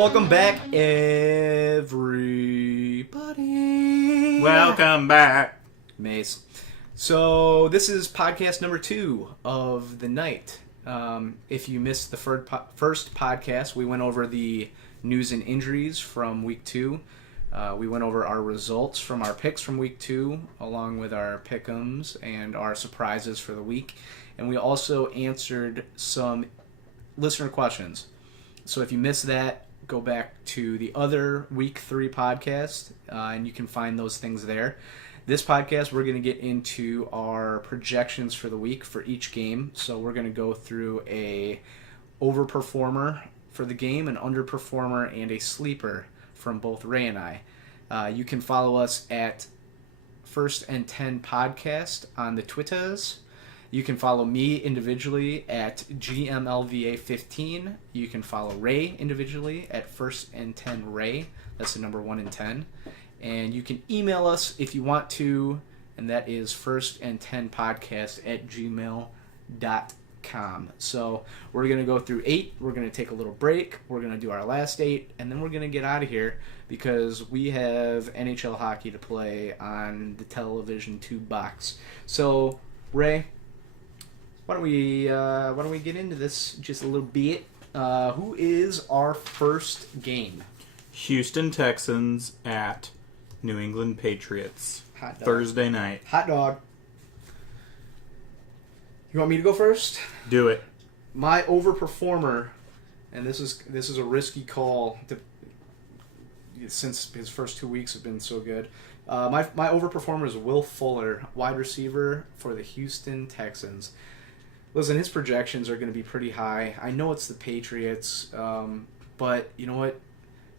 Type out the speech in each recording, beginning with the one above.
Welcome back, everybody. Welcome back. Mace. So, this is podcast number 2 of the night. If you missed the first podcast, we went over the news and injuries from week 2. We went over our results from our picks from week 2, along with our Pickems and our surprises for the week. And we also answered some listener questions. So if you missed that, go back to the other week 3 podcast, and you can find those things there. This podcast, we're going to get into our projections for the week for each game. So we're going to go through a overperformer for the game, an underperformer, and a sleeper from both Ray and I. You can follow us at First and 10 Podcast on the Twitters. You can follow me individually at Giamalva15. You can follow Ray individually at First and 10 Ray. That's the number 1 and 10. And you can email us if you want to, and that is firstand10podcast@gmail.com. So we're going to go through 8. We're going to take a little break. We're going to do our last 8, and then we're going to get out of here because we have NHL hockey to play on the television tube box. So, Ray, why don't we get into this just a little bit? Who is our first game? Houston Texans at New England Patriots. Hot dog. Thursday night. Hot dog. You want me to go first? Do it. My overperformer, and this is a risky call since his first 2 weeks have been so good. My overperformer is Will Fuller, wide receiver for the Houston Texans. Listen, his projections are going to be pretty high. I know it's the Patriots, but you know what?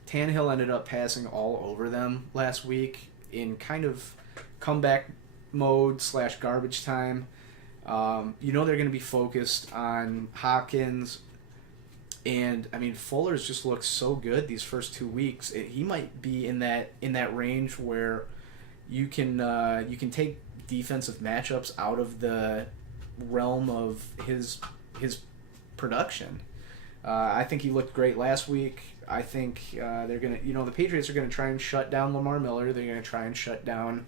Tannehill ended up passing all over them last week in kind of comeback mode / garbage time. You know they're going to be focused on Hopkins, and I mean Fuller's just looked so good these first 2 weeks. He might be in that range where you can take defensive matchups out of the realm of his production. I think he looked great last week. I think they're gonna, the Patriots are gonna try and shut down Lamar Miller. They're gonna try and shut down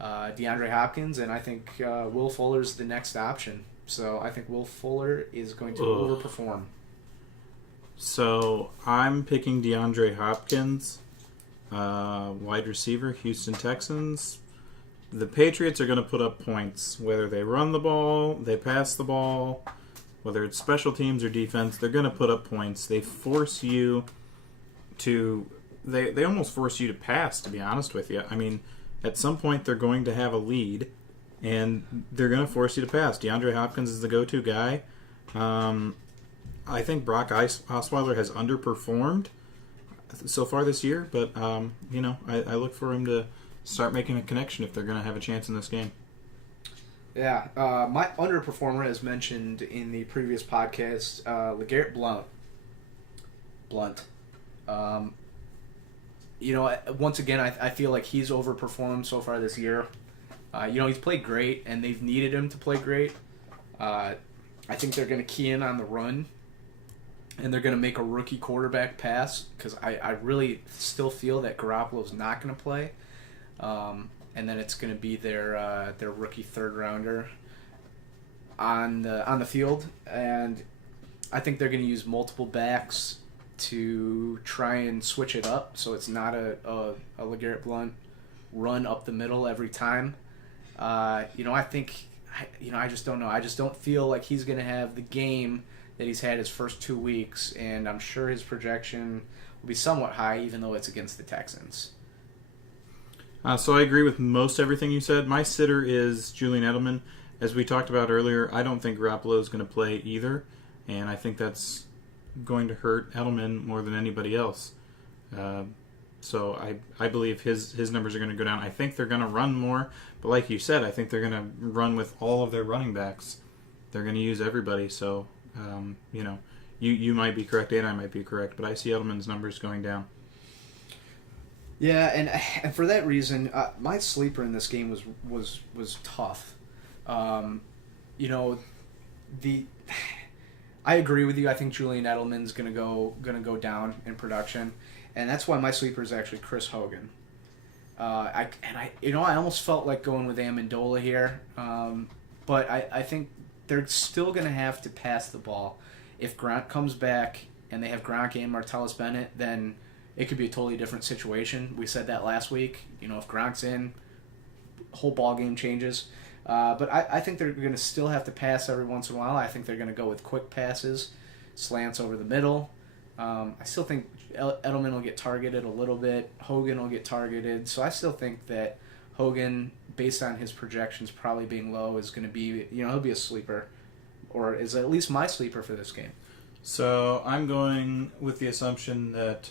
DeAndre Hopkins, and I think Will Fuller's the next option. So I think Will Fuller is going to overperform. So I'm picking DeAndre Hopkins, wide receiver, Houston Texans. The Patriots are going to put up points, whether they run the ball, they pass the ball, whether it's special teams or defense, they're going to put up points. They force you to, they almost force you to pass, to be honest with you. I mean, at some point they're going to have a lead, and they're going to force you to pass. DeAndre Hopkins is the go-to guy. I think Brock Osweiler has underperformed so far this year, but, I look for him to start making a connection if they're going to have a chance in this game. Yeah, my underperformer, as mentioned in the previous podcast, LeGarrette Blount. Once again, I feel like he's overperformed so far this year. He's played great, and they've needed him to play great. I think they're going to key in on the run, and they're going to make a rookie quarterback pass, because I really still feel that Garoppolo's not going to play. And then it's going to be their rookie third rounder on the field, and I think they're going to use multiple backs to try and switch it up, so it's not a LeGarrette Blount run up the middle every time. I just don't know. I just don't feel like he's going to have the game that he's had his first 2 weeks, and I'm sure his projection will be somewhat high, even though it's against the Texans. So I agree with most everything you said. My sitter is Julian Edelman. As we talked about earlier, I don't think Garoppolo is going to play either, and I think that's going to hurt Edelman more than anybody else. So I believe his numbers are going to go down. I think they're going to run more, but like you said, I think they're going to run with all of their running backs. They're going to use everybody, so, you might be correct and I might be correct, but I see Edelman's numbers going down. Yeah, and for that reason, my sleeper in this game was tough. I agree with you. I think Julian Edelman's gonna go down in production, and that's why my sleeper is actually Chris Hogan. I almost felt like going with Amendola here, but I think they're still gonna have to pass the ball. If Gronk comes back and they have Gronk and Martellus Bennett, then it could be a totally different situation. We said that last week. If Gronk's in, whole ball game changes. But I think they're going to still have to pass every once in a while. I think they're going to go with quick passes, slants over the middle. I still think Edelman will get targeted a little bit. Hogan will get targeted. So I still think that Hogan, based on his projections probably being low, is going to be, he'll be a sleeper, or is at least my sleeper for this game. So I'm going with the assumption that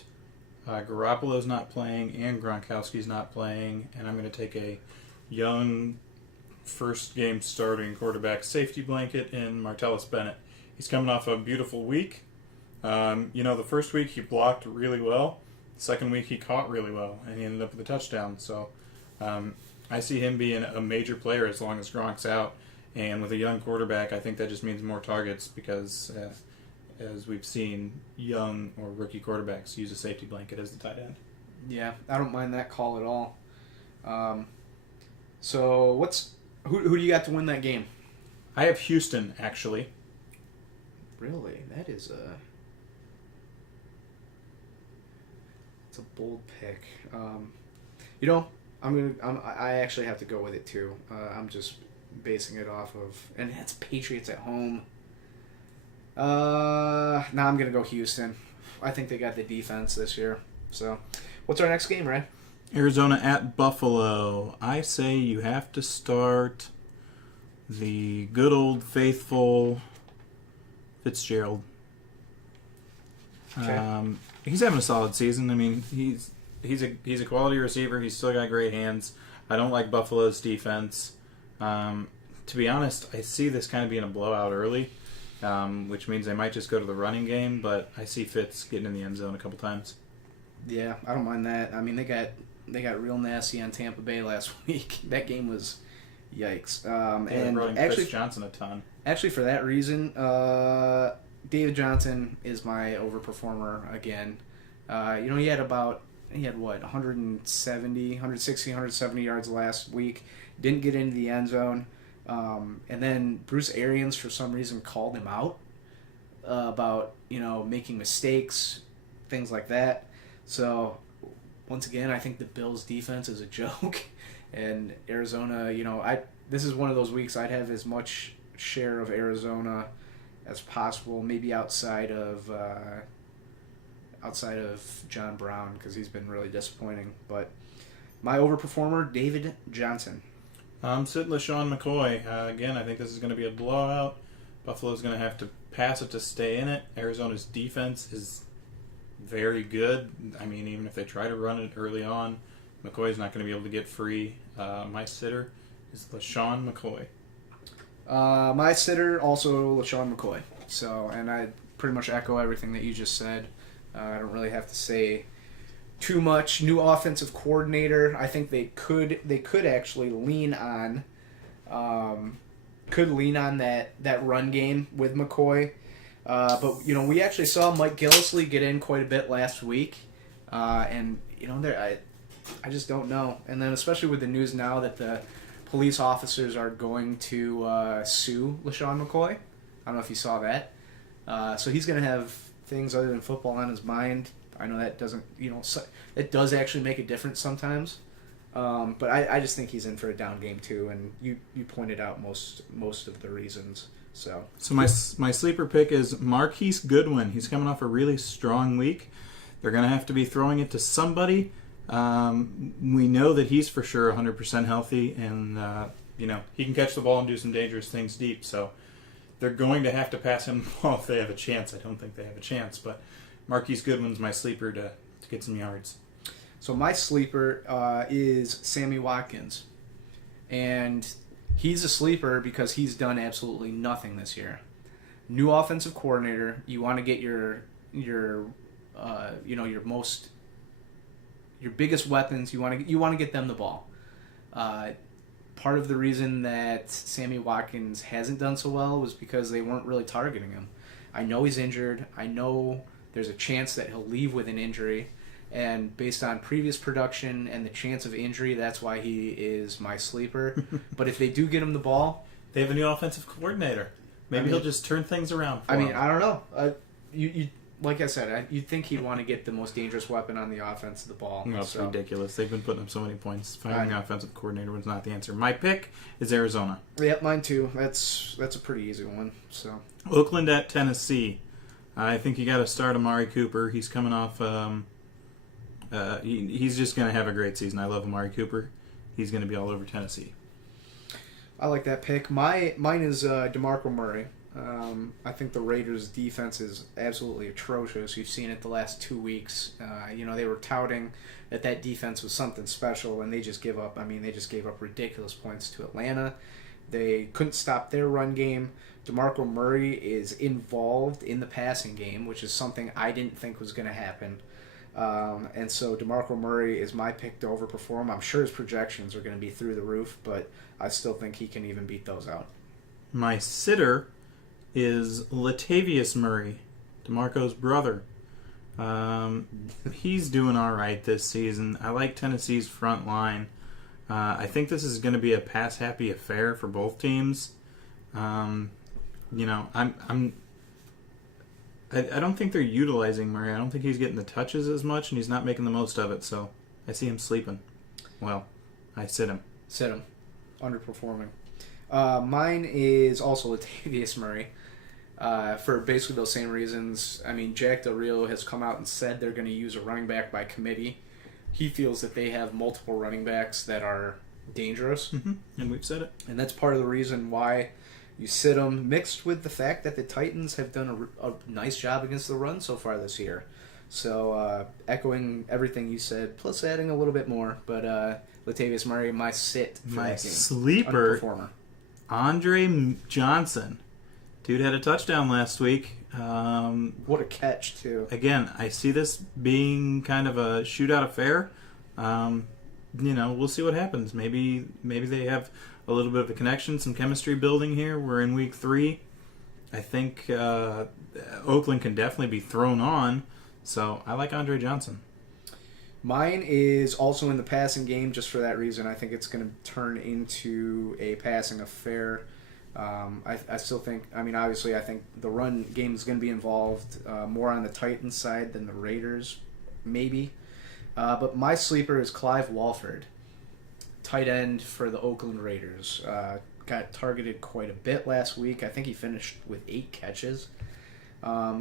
Garoppolo's not playing and Gronkowski's not playing, and I'm going to take a young first game starting quarterback safety blanket in Martellus Bennett. He's coming off a beautiful week. The first week he blocked really well. The second week he caught really well, and he ended up with a touchdown. So I see him being a major player as long as Gronk's out. And with a young quarterback, I think that just means more targets because, as we've seen, young or rookie quarterbacks use a safety blanket as the tight end. Yeah, I don't mind that call at all. So who do you got to win that game? I have Houston, actually. Really? That is it's a bold pick. I actually have to go with it too. I'm just basing it off of, and that's Patriots at home. Now I'm gonna go Houston. I think they got the defense this year. So, what's our next game, Ray? Arizona at Buffalo. I say you have to start the good old faithful Fitzgerald. Okay. He's having a solid season. I mean, he's a quality receiver. He's still got great hands. I don't like Buffalo's defense. To be honest, I see this kind of being a blowout early, which means they might just go to the running game. But I see Fitz getting in the end zone a couple times. Yeah, I don't mind that. I mean, they got real nasty on Tampa Bay last week. That game was yikes. And actually, Chris Johnson a ton. Actually, for that reason, David Johnson is my overperformer again. He had 170 yards last week. Didn't get into the end zone. And then Bruce Arians, for some reason, called him out about, making mistakes, things like that. So, once again, I think the Bills' defense is a joke. And Arizona, this is one of those weeks I'd have as much share of Arizona as possible, maybe outside of John Brown, because he's been really disappointing. But my overperformer, David Johnson. I'm sitting LaShawn McCoy. Again, I think this is going to be a blowout. Buffalo's going to have to pass it to stay in it. Arizona's defense is very good. I mean, even if they try to run it early on, McCoy's not going to be able to get free. My sitter is LaShawn McCoy. My sitter, also LaShawn McCoy. So, and I pretty much echo everything that you just said. I don't really have to say too much. New offensive coordinator. I think they could actually lean on that run game with McCoy. But we actually saw Mike Gillislee get in quite a bit last week, and I just don't know. And then especially with the news now that the police officers are going to sue LaShawn McCoy. I don't know if you saw that. So he's going to have things other than football on his mind. I know that doesn't, it does actually make a difference sometimes. But I just think he's in for a down game too, and you pointed out most of the reasons. So my sleeper pick is Marquise Goodwin. He's coming off a really strong week. They're going to have to be throwing it to somebody. We know that he's for sure 100% healthy, and he can catch the ball and do some dangerous things deep. So they're going to have to pass him the ball if they have a chance. I don't think they have a chance, but Marquise Goodwin's my sleeper to get some yards. So my sleeper is Sammy Watkins, and he's a sleeper because he's done absolutely nothing this year. New offensive coordinator. You want to get your biggest weapons. You want to get them the ball. Part of the reason that Sammy Watkins hasn't done so well was because they weren't really targeting him. I know he's injured. I know there's a chance that he'll leave with an injury. And based on previous production and the chance of injury, that's why he is my sleeper. But if they do get him the ball... They have a new offensive coordinator. Maybe he'll just turn things around for him. I don't know. You like I said, you'd think he'd want to get the most dangerous weapon on the offense of the ball. No, it's ridiculous. They've been putting up so many points. Finding an offensive coordinator was not the answer. My pick is Arizona. Yep, mine too. That's a pretty easy one. So Oakland at Tennessee. I think you got to start Amari Cooper. He's coming off... he's just going to have a great season. I love Amari Cooper. He's going to be all over Tennessee. I like that pick. Mine is DeMarco Murray. I think the Raiders' defense is absolutely atrocious. You've seen it the last 2 weeks. They were touting that defense was something special, and they just give up. They just gave up ridiculous points to Atlanta. They couldn't stop their run game. DeMarco Murray is involved in the passing game, which is something I didn't think was going to happen. And so DeMarco Murray is my pick to overperform. I'm sure his projections are going to be through the roof, but I still think he can even beat those out. My sitter is Latavius Murray, DeMarco's brother. He's doing all right this season. I like Tennessee's front line. I think this is going to be a pass-happy affair for both teams. I don't think they're utilizing Murray. I don't think he's getting the touches as much, and he's not making the most of it. So I see him sleeping. Well, I sit him. Sit him. Underperforming. Mine is also Latavius Murray. For basically those same reasons. Jack Del Rio has come out and said they're going to use a running back by committee. He feels that they have multiple running backs that are dangerous. Mm-hmm. And we've said it. And that's part of the reason why you sit them, mixed with the fact that the Titans have done a nice job against the run so far this year. So, echoing everything you said, plus adding a little bit more. But Latavius Murray, my sit for my that game. Sleeper, Underperformer. Andre Johnson. Dude had a touchdown last week. What a catch, too. Again, I see this being kind of a shootout affair. We'll see what happens. Maybe they have a little bit of a connection, some chemistry building here. We're in week 3. I think Oakland can definitely be thrown on. So I like Andre Johnson. Mine is also in the passing game just for that reason. I think it's going to turn into a passing affair. I still think, obviously I think the run game is going to be involved more on the Titans side than the Raiders, maybe. But my sleeper is Clive Walford, tight end for the Oakland Raiders. Got targeted quite a bit last week. I think he finished with 8 catches.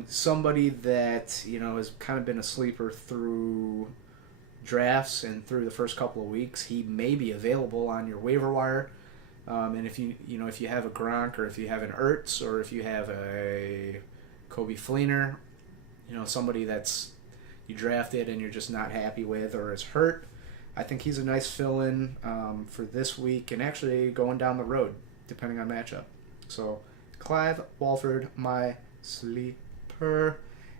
Somebody that, has kind of been a sleeper through drafts and through the first couple of weeks. He may be available on your waiver wire. And if you have a Gronk, or if you have an Ertz, or if you have a Kobe Fleener, somebody that's you drafted and you're just not happy with or is hurt, I think he's a nice fill-in for this week and actually going down the road, depending on matchup. So, Clive Walford, my sleeper.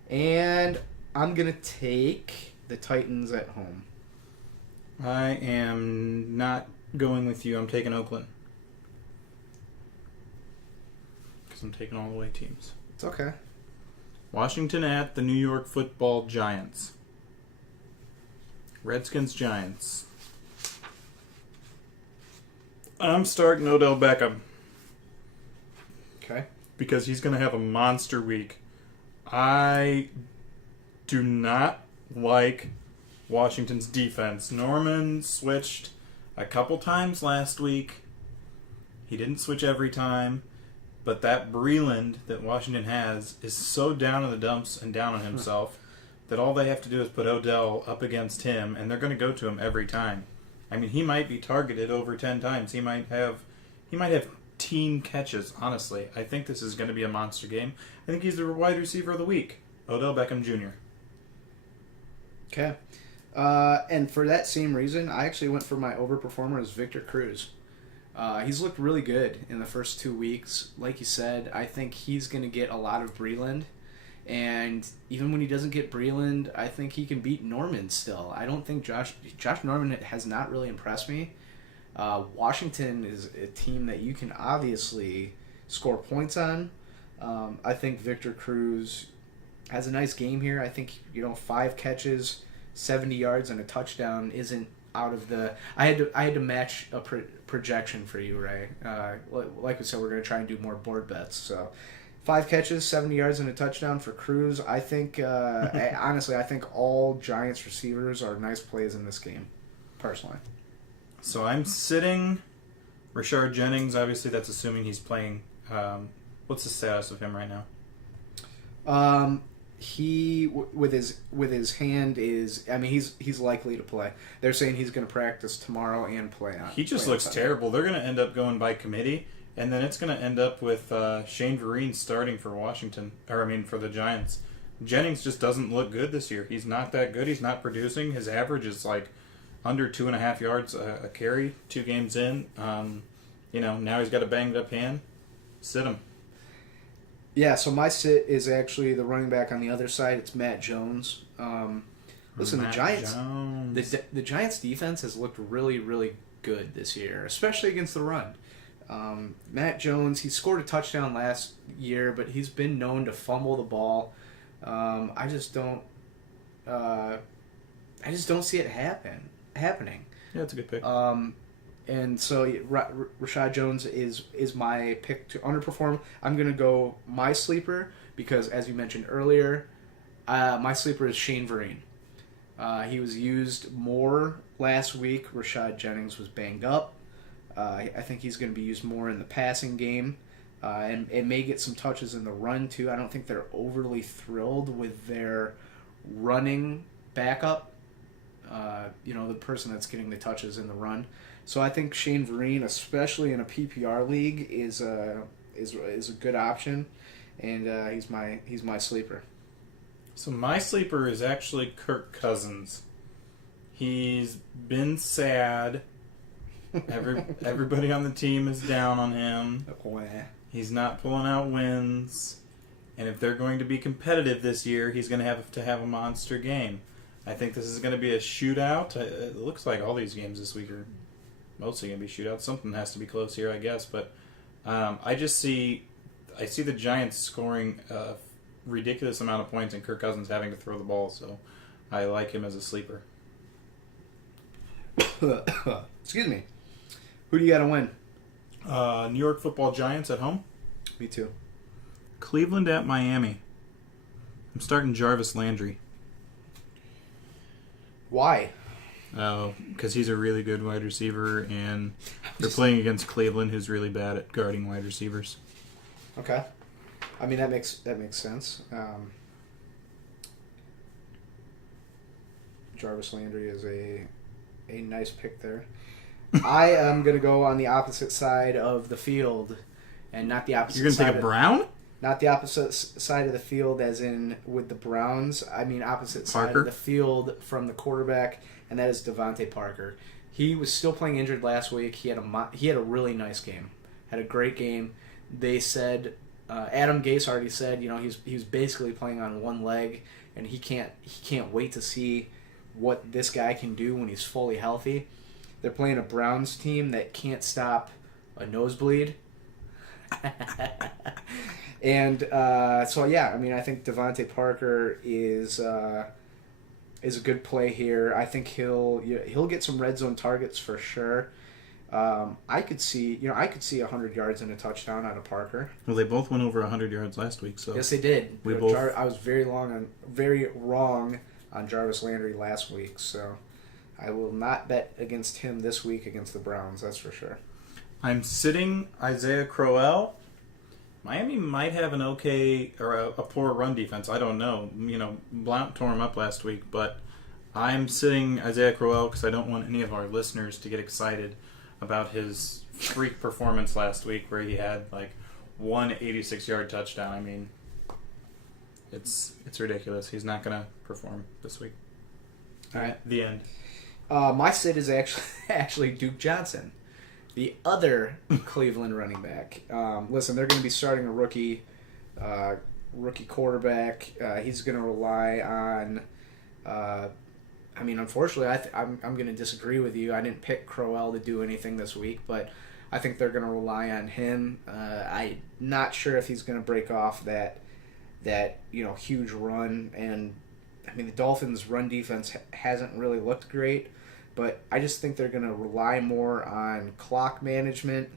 And I'm going to take the Titans at home. I am not going with you. I'm taking Oakland. Because I'm taking all the way teams. It's okay. Washington at the New York Football Giants. Redskins Giants. I'm starting Odell Beckham. Okay. Because he's going to have a monster week. I do not like Washington's defense. Norman switched a couple times last week. He didn't switch every time. But that Breland that Washington has is so down in the dumps and down on himself that all they have to do is put Odell up against him, and they're going to go to him every time. He might be targeted over 10 times. He might have teen catches, honestly. I think this is going to be a monster game. I think he's the wide receiver of the week. Odell Beckham Jr. Okay. And for that same reason, I actually went for my overperformer as Victor Cruz. He's looked really good in the first 2 weeks. Like you said, I think he's going to get a lot of Breland. And even when he doesn't get Breland, I think he can beat Norman still. I don't think Josh Norman has not really impressed me. Washington is a team that you can obviously score points on. I think Victor Cruz has a nice game here. I think 5 catches, 70 yards, and a touchdown isn't out of the. I had to match a projection for you, Ray. Like we said, we're going to try and do more board bets. So, 5 catches, 70 yards, and a touchdown for Cruz. I think honestly, I think all Giants receivers are nice plays in this game, personally. So I'm sitting Rashard Jennings. Obviously, that's assuming he's playing. What's the status of him right now? He with his hand is. I mean, he's likely to play. They're saying he's going to practice tomorrow and play on. He just looks terrible. They're going to end up going by committee, and then it's going to end up with Shane Vereen starting for for the Giants. Jennings just doesn't look good this year. He's not that good. He's not producing. His average is like under 2.5 yards a carry. 2 games in. Now he's got a banged up hand. Sit him. Yeah, so my sit is actually the running back on the other side. It's Matt Jones. Listen, the Giants, the Giants' defense has looked really, really good this year, especially against the run. Matt Jones, he scored a touchdown last year, but he's been known to fumble the ball. I just don't see it happening. Yeah, it's a good pick. And so Rashad Jones is my pick to underperform. I'm going to go my sleeper because, as you mentioned earlier, my sleeper is Shane Vereen. He was used more last week. Rashad Jennings was banged up. I think he's going to be used more in the passing game and may get some touches in the run, too. I don't think they're overly thrilled with their running backup, the person that's getting the touches in the run. So I think Shane Vereen, especially in a PPR league, is a good option, and he's my sleeper. So my sleeper is actually Kirk Cousins. He's been sad. Everybody on the team is down on him. He's not pulling out wins, and if they're going to be competitive this year, he's going to have a monster game. I think this is going to be a shootout. It looks like all these games this week are mostly going to be shootouts. Something has to be close here, I guess. But I see the Giants scoring a ridiculous amount of points and Kirk Cousins having to throw the ball. So I like him as a sleeper. Excuse me. Who do you got to win? New York Football Giants at home. Me too. Cleveland at Miami. I'm starting Jarvis Landry. Why? Because he's a really good wide receiver, and they're playing against Cleveland, who's really bad at guarding wide receivers. Okay, I mean that makes sense. Jarvis Landry is a nice pick there. I am going to go on the opposite side of the field, and not the opposite. You're going to take a Brown? Not the opposite side of the field, as in with the Browns. I mean opposite side Parker? of the field from the quarterback, and that is Devontae Parker. He was still playing injured last week. He had a really nice game. Had a great game. They said Adam Gase already said he was basically playing on one leg, and he can't wait to see what this guy can do when he's fully healthy. They're playing a Browns team that can't stop a nosebleed. And so yeah, I mean, I think Devontae Parker is a good play here. I think he'll get some red zone targets for sure. I could see 100 yards and a touchdown out of Parker. Well, they both went over 100 yards last week, so yes, they did. both. I was very wrong on Jarvis Landry last week, so I will not bet against him this week against the Browns. That's for sure. I'm sitting Isaiah Crowell. Miami might have an okay or a poor run defense. I don't know. Blount tore him up last week, but I'm sitting Isaiah Crowell because I don't want any of our listeners to get excited about his freak performance last week where he had like one 86-yard touchdown. I mean, it's ridiculous. He's not going to perform this week. All right. The end. My sit is actually Duke Johnson, the other Cleveland running back. Listen, they're going to be starting a rookie quarterback. He's going to rely on. Unfortunately, I'm going to disagree with you. I didn't pick Crowell to do anything this week, but I think they're going to rely on him. I'm not sure if he's going to break off that huge run. And I mean, the Dolphins' run defense hasn't really looked great, but I just think they're going to rely more on clock management.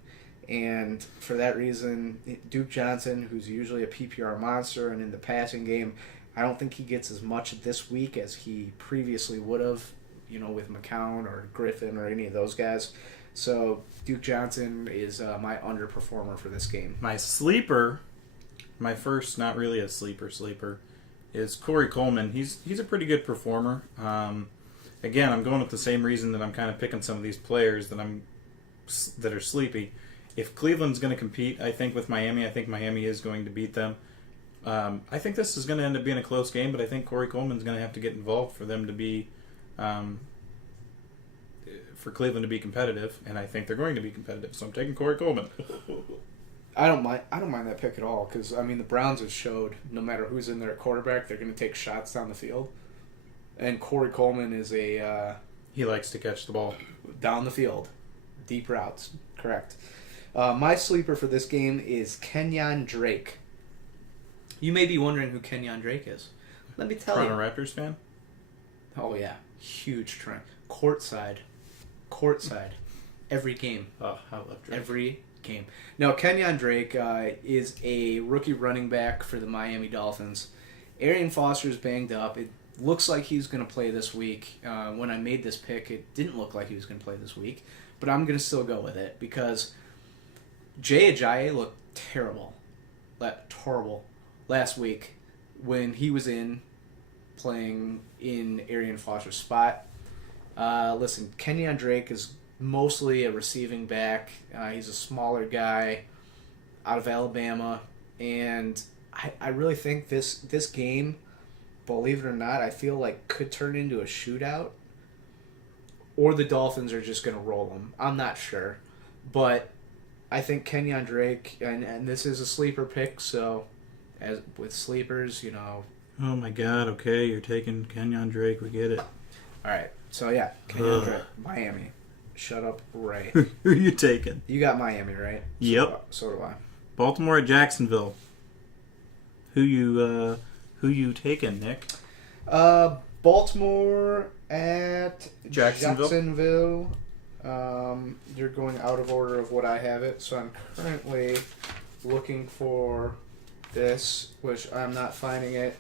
And for that reason, Duke Johnson, who's usually a PPR monster and in the passing game, I don't think he gets as much this week as he previously would have, with McCown or Griffin or any of those guys. So Duke Johnson is my underperformer for this game. My sleeper, my first not really a sleeper, is Corey Coleman. He's a pretty good performer. Again, I'm going with the same reason that I'm kind of picking some of these players that are sleepy. If Cleveland's going to compete, I think, with Miami, I think Miami is going to beat them. I think this is going to end up being a close game, but I think Corey Coleman's going to have to get involved for them to be, for Cleveland to be competitive, and I think they're going to be competitive. So I'm taking Corey Coleman. I don't mind that pick at all because I mean the Browns have showed no matter who's in there at quarterback, they're going to take shots down the field, and Corey Coleman is he likes to catch the ball down the field, deep routes. Correct. My sleeper for this game is Kenyon Drake. You may be wondering who Kenyon Drake is. Let me tell Toronto Raptors fan? Oh, yeah. Huge trend. Courtside. Every game. Oh, I love Drake. Every game. Now, Kenyon Drake is a rookie running back for the Miami Dolphins. Arian Foster's banged up. It looks like he's going to play this week. When I made this pick, it didn't look like he was going to play this week. But I'm going to still go with it because Jay Ajayi looked terrible last week when he was playing in Arian Foster's spot. Listen, Kenyon Drake is mostly a receiving back. He's a smaller guy out of Alabama. And I really think this game, believe it or not, I feel like could turn into a shootout. Or the Dolphins are just going to roll them. I'm not sure. But I think Kenyon Drake, and this is a sleeper pick, so as with sleepers, Oh my God, okay, you're taking Kenyon Drake, we get it. All right, so yeah, Kenyon Drake, Miami. Shut up, Ray. Who are you taking? You got Miami, right? Yep. So do I. Baltimore at Jacksonville. Who you taking, Nick? Baltimore at Jacksonville. You're going out of order of what I have it, so I'm currently looking for this, which I'm not finding it.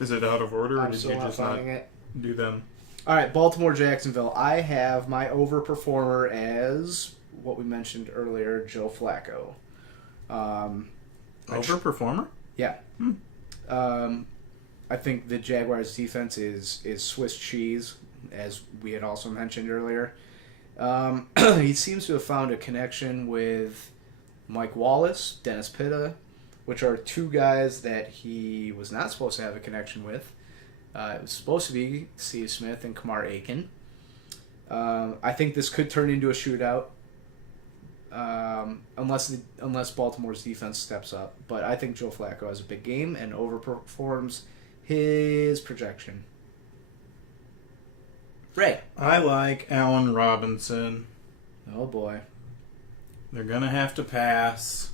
Is it out of order, or I'm did still you not just finding not it. do them? All right, Baltimore, Jacksonville. I have my overperformer as what we mentioned earlier, Joe Flacco. Overperformer? Yeah. I think the Jaguars' defense is Swiss cheese, as we had also mentioned earlier. He seems to have found a connection with Mike Wallace, Dennis Pitta, which are two guys that he was not supposed to have a connection with. It was supposed to be Steve Smith and Kamar Aiken. I think this could turn into a shootout, unless Baltimore's defense steps up. But I think Joe Flacco has a big game and overperforms his projection. Ray. I like Allen Robinson. Oh boy. They're gonna have to pass.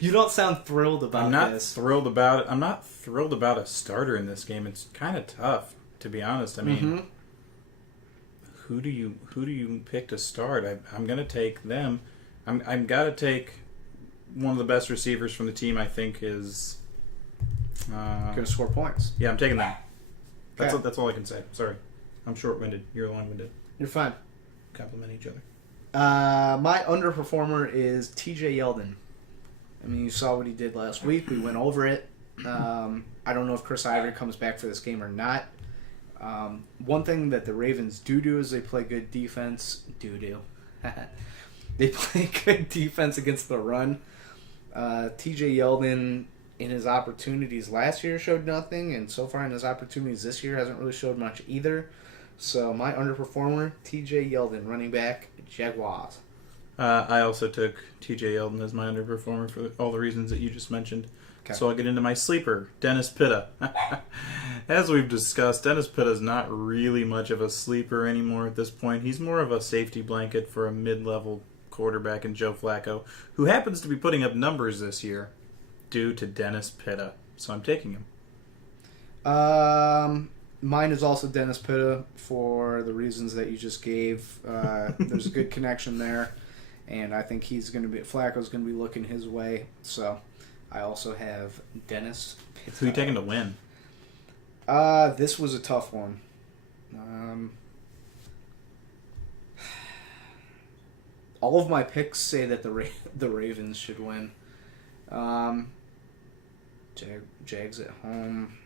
You don't sound thrilled about I'm not this. thrilled about it. I'm not thrilled about a starter in this game. It's kind of tough, to be honest. I mean, who do you pick to start? I'm gonna take them. I'm gotta take one of the best receivers from the team. I think is Gonna score points. Yeah, I'm taking that. Okay. That's all I can say. Sorry, I'm short-winded. You're long-winded. You're fine. Compliment each other. My underperformer is T.J. Yeldon. I mean, you saw what he did last week. We went over it. I don't know if Chris Ivory comes back for this game or not. One thing that the Ravens do is they play good defense. They play good defense against the run. T.J. Yeldon, in his opportunities last year, showed nothing, and so far in his opportunities this year hasn't really showed much either. So my underperformer, T.J. Yeldon, running back, Jaguars. I also took T.J. Yeldon as my underperformer for all the reasons that you just mentioned. Okay. So I'll get into my sleeper, Dennis Pitta. As we've discussed, Dennis Pitta's not really much of a sleeper anymore at this point. He's more of a safety blanket for a mid-level quarterback in Joe Flacco, who happens to be putting up numbers this year due to Dennis Pitta. So I'm taking him. Mine is also Dennis Pitta for the reasons that you just gave. There's a good connection there, and I think Flacco's going to be looking his way. So I also have Dennis Pitta. Who are you taking to win? This was a tough one. All of my picks say that the Ravens should win. Jags at home.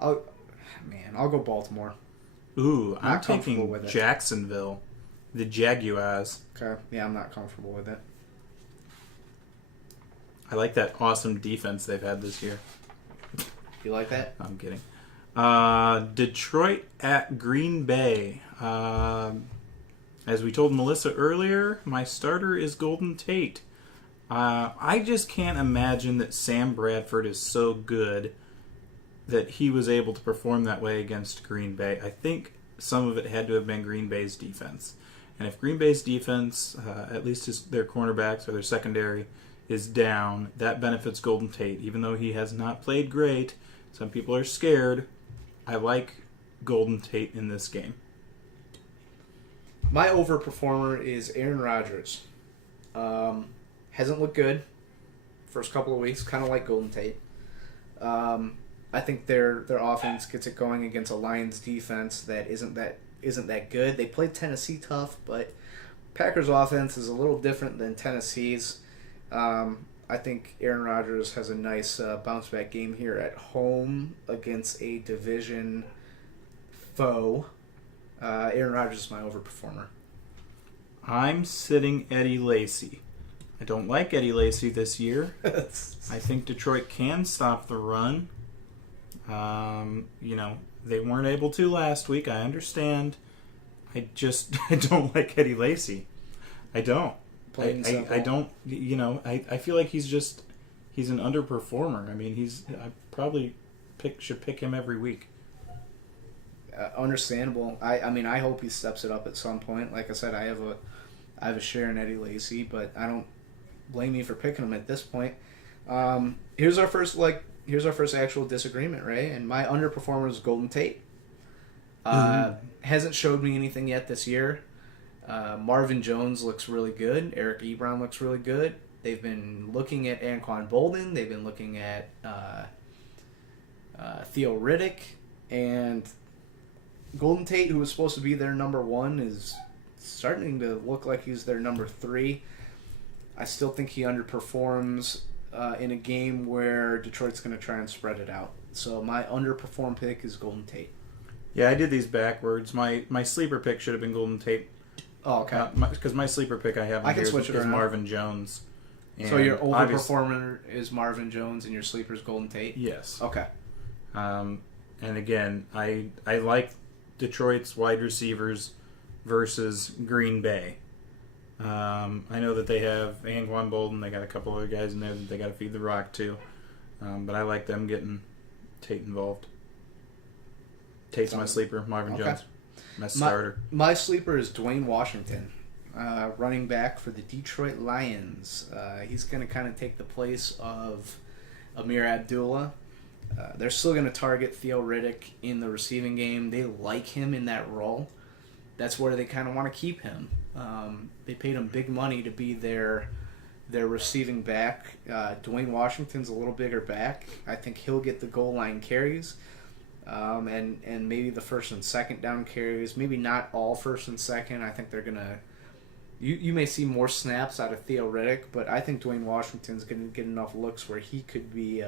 I'll go Baltimore. Ooh, I'm Not comfortable taking with it. Jacksonville, the Jaguars. Okay, yeah, I'm not comfortable with it. I like that awesome defense they've had this year. You like that? I'm kidding. Detroit at Green Bay. As we told Melissa earlier, my starter is Golden Tate. I just can't imagine that Sam Bradford is so good that he was able to perform that way against Green Bay. I think some of it had to have been Green Bay's defense. And if Green Bay's defense, at least their cornerbacks or their secondary, is down, that benefits Golden Tate. Even though he has not played great, some people are scared. I like Golden Tate in this game. My overperformer is Aaron Rodgers. Hasn't looked good first couple of weeks, kind of like Golden Tate. I think their offense gets it going against a Lions defense that isn't that good. They played Tennessee tough, but Packers offense is a little different than Tennessee's. I think Aaron Rodgers has a nice bounce back game here at home against a division foe. Aaron Rodgers is my overperformer. I'm sitting Eddie Lacy. I don't like Eddie Lacy this year. I think Detroit can stop the run. They weren't able to last week. I understand. I don't like Eddie Lacy. I don't. I don't. I feel like he's an underperformer. I mean, I probably should pick him every week. Understandable. I hope he steps it up at some point. Like I said, I have a share in Eddie Lacy, but I don't blame you for picking him at this point. Here's our first actual disagreement, right? And my underperformer is Golden Tate. Hasn't showed me anything yet this year. Marvin Jones looks really good. Eric Ebron looks really good. They've been looking at Anquan Bolden. They've been looking at Theo Riddick. And Golden Tate, who was supposed to be their number one, is starting to look like he's their number 3. I still think he underperforms in a game where Detroit's going to try and spread it out. So my underperform pick is Golden Tate. Yeah, I did these backwards. My sleeper pick should have been Golden Tate. Oh, okay. Because my sleeper pick I have is Marvin Jones. So your overperformer is Marvin Jones and your sleeper is Golden Tate? Yes. Okay. And again, I like Detroit's wide receivers versus Green Bay. I know that they have Anquan Bolden. They got a couple other guys in there that they got to feed the rock to. But I like them getting Tate involved. Tate's my sleeper. Marvin Jones. My starter. My sleeper is Dwayne Washington, running back for the Detroit Lions. He's going to kind of take the place of Amir Abdullah. They're still going to target Theo Riddick in the receiving game. They like him in that role. That's where they kind of want to keep him. They paid him big money to be their receiving back. Dwayne Washington's a little bigger back. I think he'll get the goal line carries. And maybe the first and second down carries. Maybe not all first and second. I think they're going to... You may see more snaps out of Theo Riddick, but I think Dwayne Washington's going to get enough looks where he could be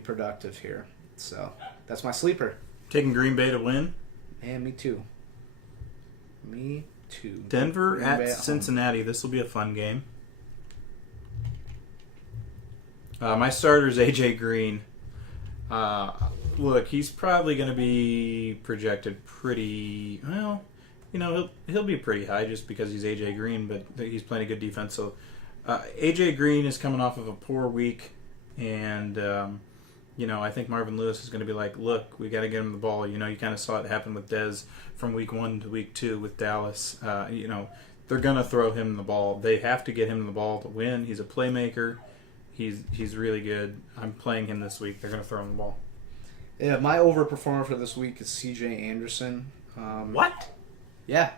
productive here. So that's my sleeper. Taking Green Bay to win? Man, me too. Denver at Cincinnati. This will be a fun game. My starter's AJ Green. Look, he's probably going to be projected pretty well. He'll be pretty high just because he's AJ Green, but he's playing a good defense. So AJ Green is coming off of a poor week And, I think Marvin Lewis is going to be like, look, we got to get him the ball. You kind of saw it happen with Dez from week 1 to week 2 with Dallas. They're going to throw him the ball. They have to get him the ball to win. He's a playmaker. He's really good. I'm playing him this week. They're going to throw him the ball. Yeah, my overperformer for this week is C.J. Anderson. What? Yeah.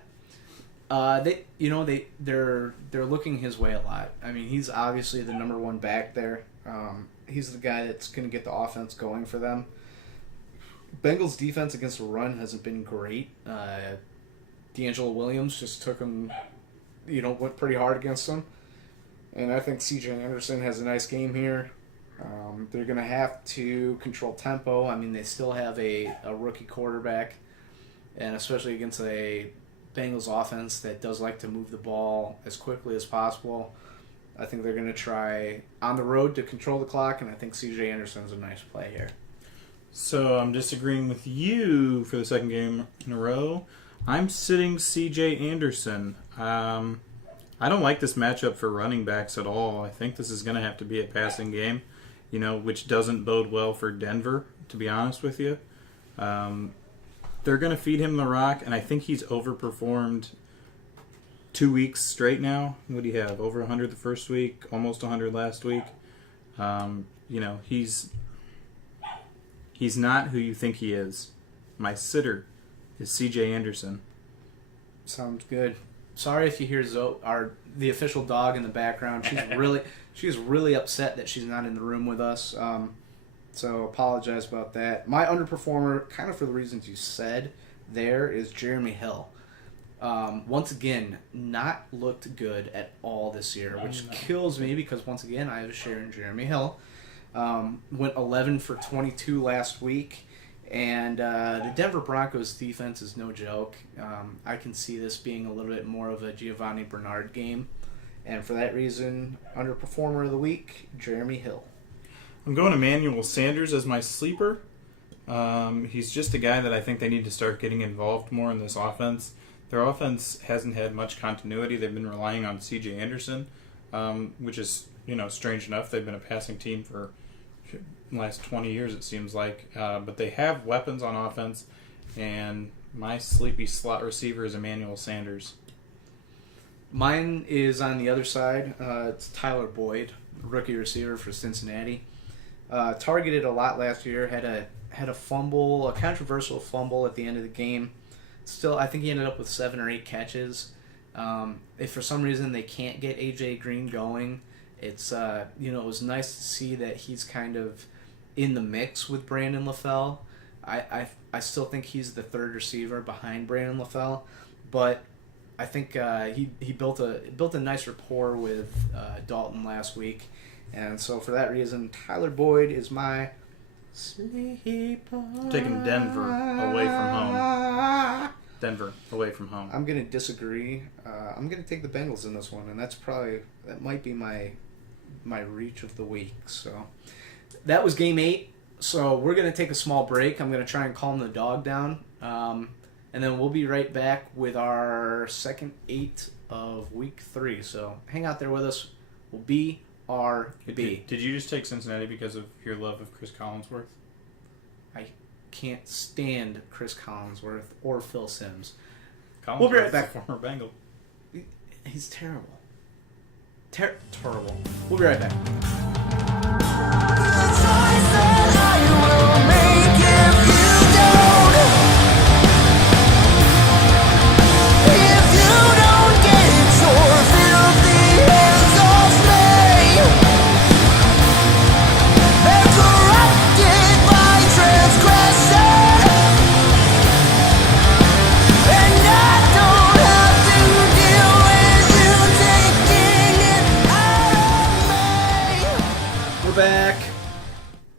They're looking his way a lot. I mean, he's obviously the number one back there. He's the guy that's going to get the offense going for them. Bengals defense against the run hasn't been great. D'Angelo Williams just took him, went pretty hard against him. And I think C.J. Anderson has a nice game here. They're going to have to control tempo. I mean, they still have a rookie quarterback, and especially against a Bengals offense that does like to move the ball as quickly as possible. I think they're going to try on the road to control the clock, and I think C.J. Anderson's a nice play here. So I'm disagreeing with you for the second game in a row. I'm sitting C.J. Anderson. I don't like this matchup for running backs at all. I think this is going to have to be a passing game, which doesn't bode well for Denver, to be honest with you. They're going to feed him the rock, and I think he's overperformed 2 weeks straight now. What do you have? Over 100 the first week, almost 100 last week. He's not who you think he is. My sitter is C.J. Anderson. Sounds good. Sorry if you hear the official dog in the background. She's really upset that she's not in the room with us. So apologize about that. My underperformer, kind of for the reasons you said there, is Jeremy Hill. Once again, not looked good at all this year, which kills me because once again I was sharing Jeremy Hill. Went 11 for 22 last week. And the Denver Broncos defense is no joke. I can see this being a little bit more of a Giovanni Bernard game. And for that reason, underperformer of the week, Jeremy Hill. I'm going Emmanuel Sanders as my sleeper. He's just a guy that I think they need to start getting involved more in this offense. Their offense hasn't had much continuity. They've been relying on C.J. Anderson, which is, strange enough. They've been a passing team for the last 20 years, it seems like. But they have weapons on offense, and my sleepy slot receiver is Emmanuel Sanders. Mine is on the other side. It's Tyler Boyd, rookie receiver for Cincinnati. Targeted a lot last year. Had a fumble, a controversial fumble at the end of the game. Still, I think he ended up with 7 or 8 catches. If for some reason they can't get A.J. Green going, it's it was nice to see that he's kind of in the mix with Brandon LaFell. I still think he's the third receiver behind Brandon LaFell, but I think he built a nice rapport with Dalton last week, and so for that reason, Tyler Boyd is my sleeper. Taking Denver away from home. Denver away from home. I'm gonna disagree. I'm gonna take the Bengals in this one, and that might be my reach of the week. So that was game 8. So we're gonna take a small break. I'm gonna try and calm the dog down, and then we'll be right back with our second 8 of week 3. So hang out there with us. We'll be RB. Did you just take Cincinnati because of your love of Chris Collinsworth? I can't stand Chris Collinsworth or Phil Simms. We'll be right back. Former Bengal. He's terrible. Terrible. We'll be right back.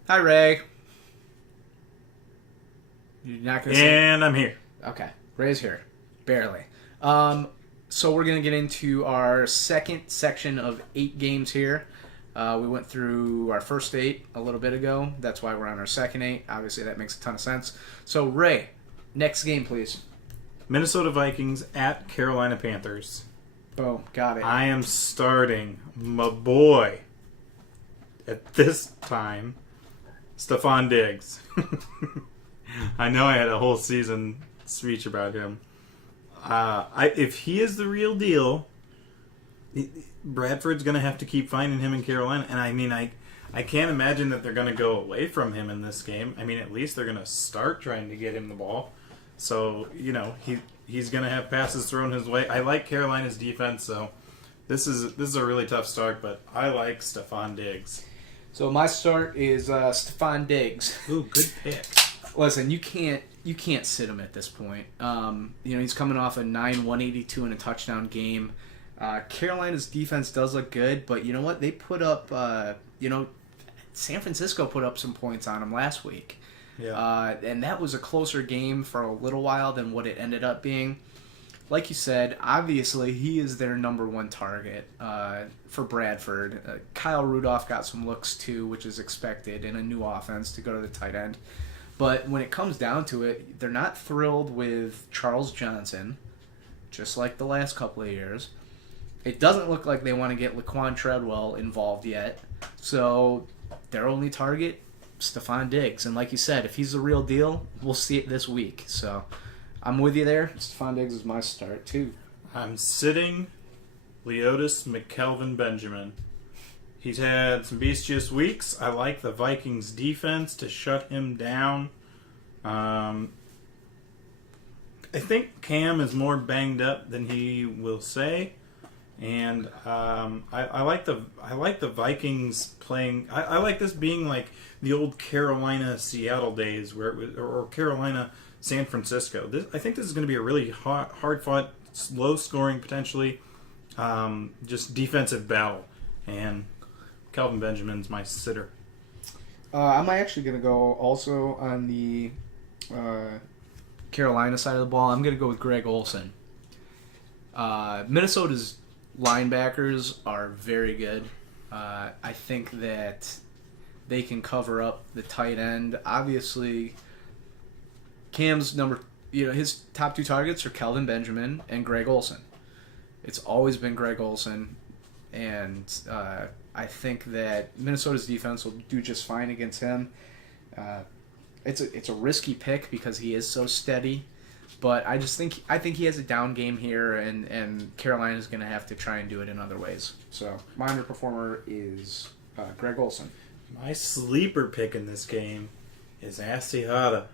Hi, Ray. You're not gonna and I'm here. Okay, Ray's here. Barely. So we're going to get into our second section of 8 games here. We went through our first 8 a little bit ago. That's why we're on our second 8. Obviously, that makes a ton of sense. So, Ray, next game, please. Minnesota Vikings at Carolina Panthers. Oh, got it. I am starting my boy, at this time, Stephon Diggs. I know I had a whole season speech about him. If he is the real deal, Bradford's going to have to keep finding him in Carolina. And I mean, I can't imagine that they're going to go away from him in this game. I mean, at least they're going to start trying to get him the ball. So, he's going to have passes thrown his way. I like Carolina's defense, so this is a really tough start, but I like Stephon Diggs. So my start is Stephon Diggs. Ooh, good pick. Listen, you can't sit him at this point. He's coming off a 182 and a touchdown game. Carolina's defense does look good, but you know what? They put up, San Francisco put up some points on him last week. Yeah. And that was a closer game for a little while than what it ended up being. Like you said, obviously he is their number one target for Bradford. Kyle Rudolph got some looks too, which is expected in a new offense to go to the tight end. But when it comes down to it, they're not thrilled with Charles Johnson, just like the last couple of years. It doesn't look like they want to get Laquan Treadwell involved yet. So their only target, Stephon Diggs. And like you said, if he's the real deal, we'll see it this week. So I'm with you there. Stephon Diggs is my start, too. I'm sitting Leotis McKelvin Benjamin. He's had some bestious weeks. I like the Vikings' defense to shut him down. I think Cam is more banged up than he will say, and I like the Vikings playing. I like this being like the old Carolina Seattle days, where it was, or Carolina San Francisco. I think this is going to be a really hard fought, low scoring, potentially just defensive battle, and Kelvin Benjamin's my sitter. I'm actually going to go also on the Carolina side of the ball. I'm going to go with Greg Olsen. Minnesota's linebackers are very good. I think that they can cover up the tight end. Obviously, Cam's his top two targets are Kelvin Benjamin and Greg Olsen. It's always been Greg Olsen, and I think that Minnesota's defense will do just fine against him. It's a risky pick because he is so steady, but I think he has a down game here, and Carolina's going to have to try and do it in other ways. So my underperformer is Greg Olsen. My sleeper pick in this game is Asiata.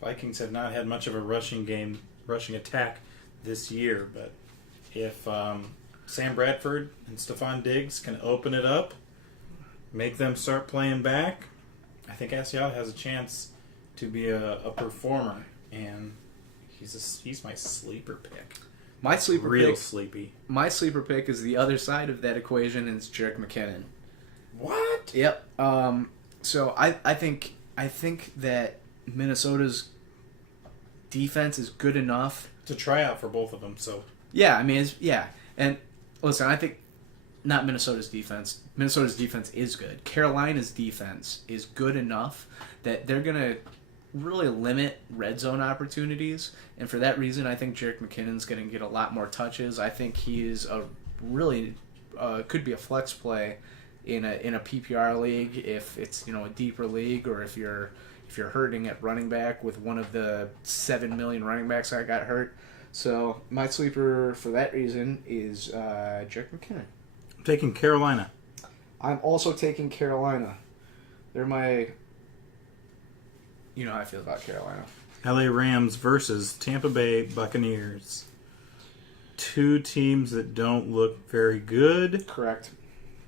Vikings have not had much of a rushing attack this year, but if Sam Bradford and Stephon Diggs can open it up, make them start playing back, I think Asiata has a chance to be a performer, and he's my sleeper pick. My sleeper Real pick, sleepy. My sleeper pick is the other side of that equation, and it's Jerick McKinnon. What? Yep. So I think that Minnesota's defense is good enough To try out for both of them, so. Yeah, I mean, and listen, I think not Minnesota's defense. Minnesota's defense is good. Carolina's defense is good enough that they're going to really limit red zone opportunities, and for that reason, I think Jerick McKinnon's going to get a lot more touches. I think he is a really could be a flex play in a PPR league if it's a deeper league, or if you're hurting at running back with one of the 7 million running backs I got hurt. So my sleeper for that reason is Jerick McKinnon. I'm taking Carolina. I'm also taking Carolina. They're my... You know how I feel about Carolina. LA Rams versus Tampa Bay Buccaneers. Two teams that don't look very good. Correct.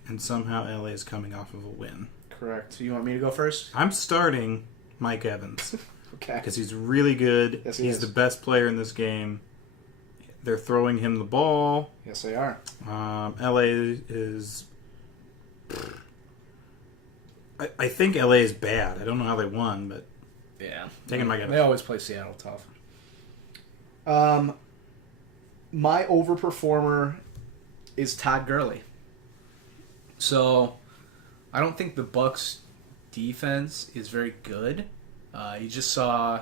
And somehow LA is coming off of a win. Correct. So you want me to go first? I'm starting Mike Evans. Okay. Because he's really good. Yes, he's the best player in this game. They're throwing him the ball. Yes, they are. LA is... I think LA is bad. I don't know how they won, but... Yeah. Taking Mike Evans. They always play Seattle tough. My overperformer is Todd Gurley. So, I don't think the Bucs defense is very good. You just saw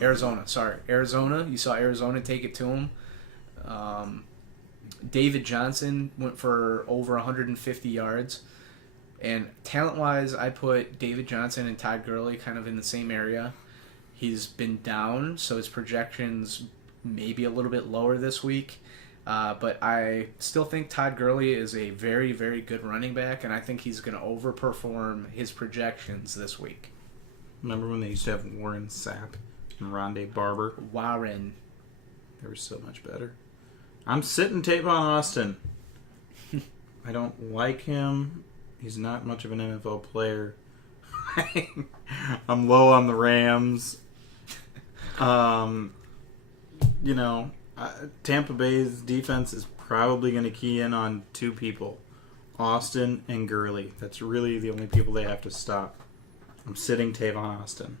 Arizona. Sorry, Arizona. You saw Arizona take it to them. David Johnson went for over 150 yards. And talent-wise, I put David Johnson and Todd Gurley kind of in the same area. He's been down, so his projections may be a little bit lower this week. But I still think Todd Gurley is a very, very good running back, and I think he's going to overperform his projections this week. Remember when they used to have Warren Sapp and Rondé Barber? Warren. They were so much better. I'm sitting Tavon Austin. I don't like him. He's not much of an NFL player. I'm low on the Rams. Tampa Bay's defense is probably going to key in on two people, Austin and Gurley. That's really the only people they have to stop. I'm sitting Tavon Austin.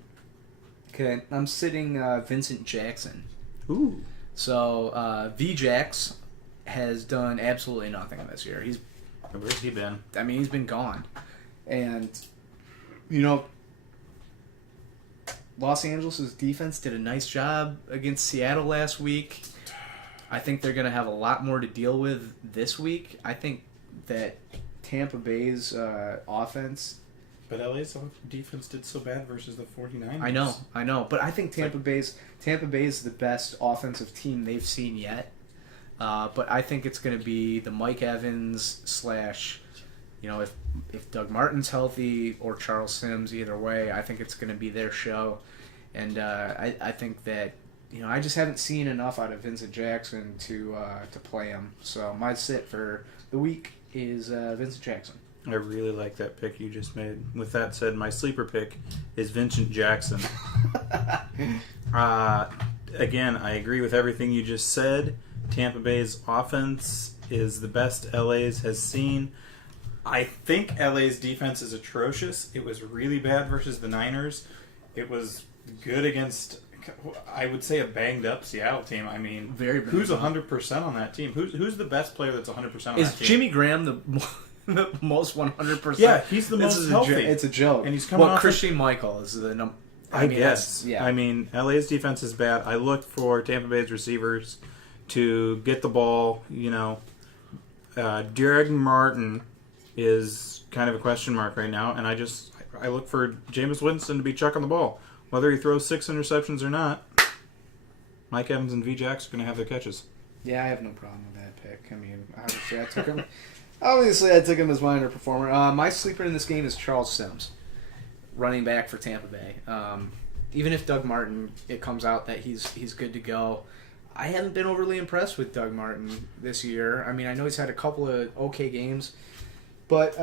Okay, I'm sitting Vincent Jackson. Ooh. So, V-Jax has done absolutely nothing this year. Where's he been? I mean, he's been gone. And, Los Angeles' defense did a nice job against Seattle last week. I think they're going to have a lot more to deal with this week. I think that Tampa Bay's offense... But LA's defense did so bad versus the 49ers. I know. But I think Tampa Bay's the best offensive team they've seen yet. But I think it's going to be the Mike Evans / if Doug Martin's healthy or Charles Sims, either way, I think it's going to be their show. And I think that, I just haven't seen enough out of Vincent Jackson to play him. So my sit for the week is Vincent Jackson. I really like that pick you just made. With that said, my sleeper pick is Vincent Jackson. Again, I agree with everything you just said. Tampa Bay's offense is the best LA's has seen. I think LA's defense is atrocious. It was really bad versus the Niners. It was good against, I would say, a banged-up Seattle team. I mean, very who's 100% on that team? Who's the best player that's 100% on that team? Is Jimmy Graham the most 100%? Yeah, he's the most healthy. It's a joke. And he's coming off Christian Michael is the number. I guess. Yeah. I mean, LA's defense is bad. I looked for Tampa Bay's receivers to get the ball. Derek Martin is kind of a question mark right now, and I look for Jameis Winston to be chucking the ball. Whether he throws 6 interceptions or not, Mike Evans and V-Jax are going to have their catches. Yeah, I have no problem with that pick. I mean, obviously I took him. As my underperformer. My sleeper in this game is Charles Sims, running back for Tampa Bay. Even if Doug Martin, it comes out that he's good to go, I haven't been overly impressed with Doug Martin this year. I mean, I know he's had a couple of okay games, but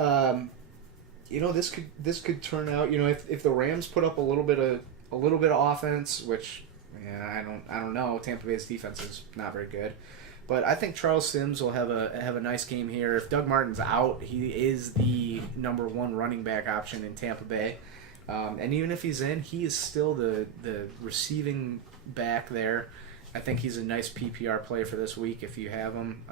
this could turn out. If the Rams put up a little bit of offense, which I don't know. Tampa Bay's defense is not very good. But I think Charles Sims will have a nice game here. If Doug Martin's out, he is the number one running back option in Tampa Bay. And even if he's in, he is still the receiving back there. I think he's a nice PPR play for this week if you have him.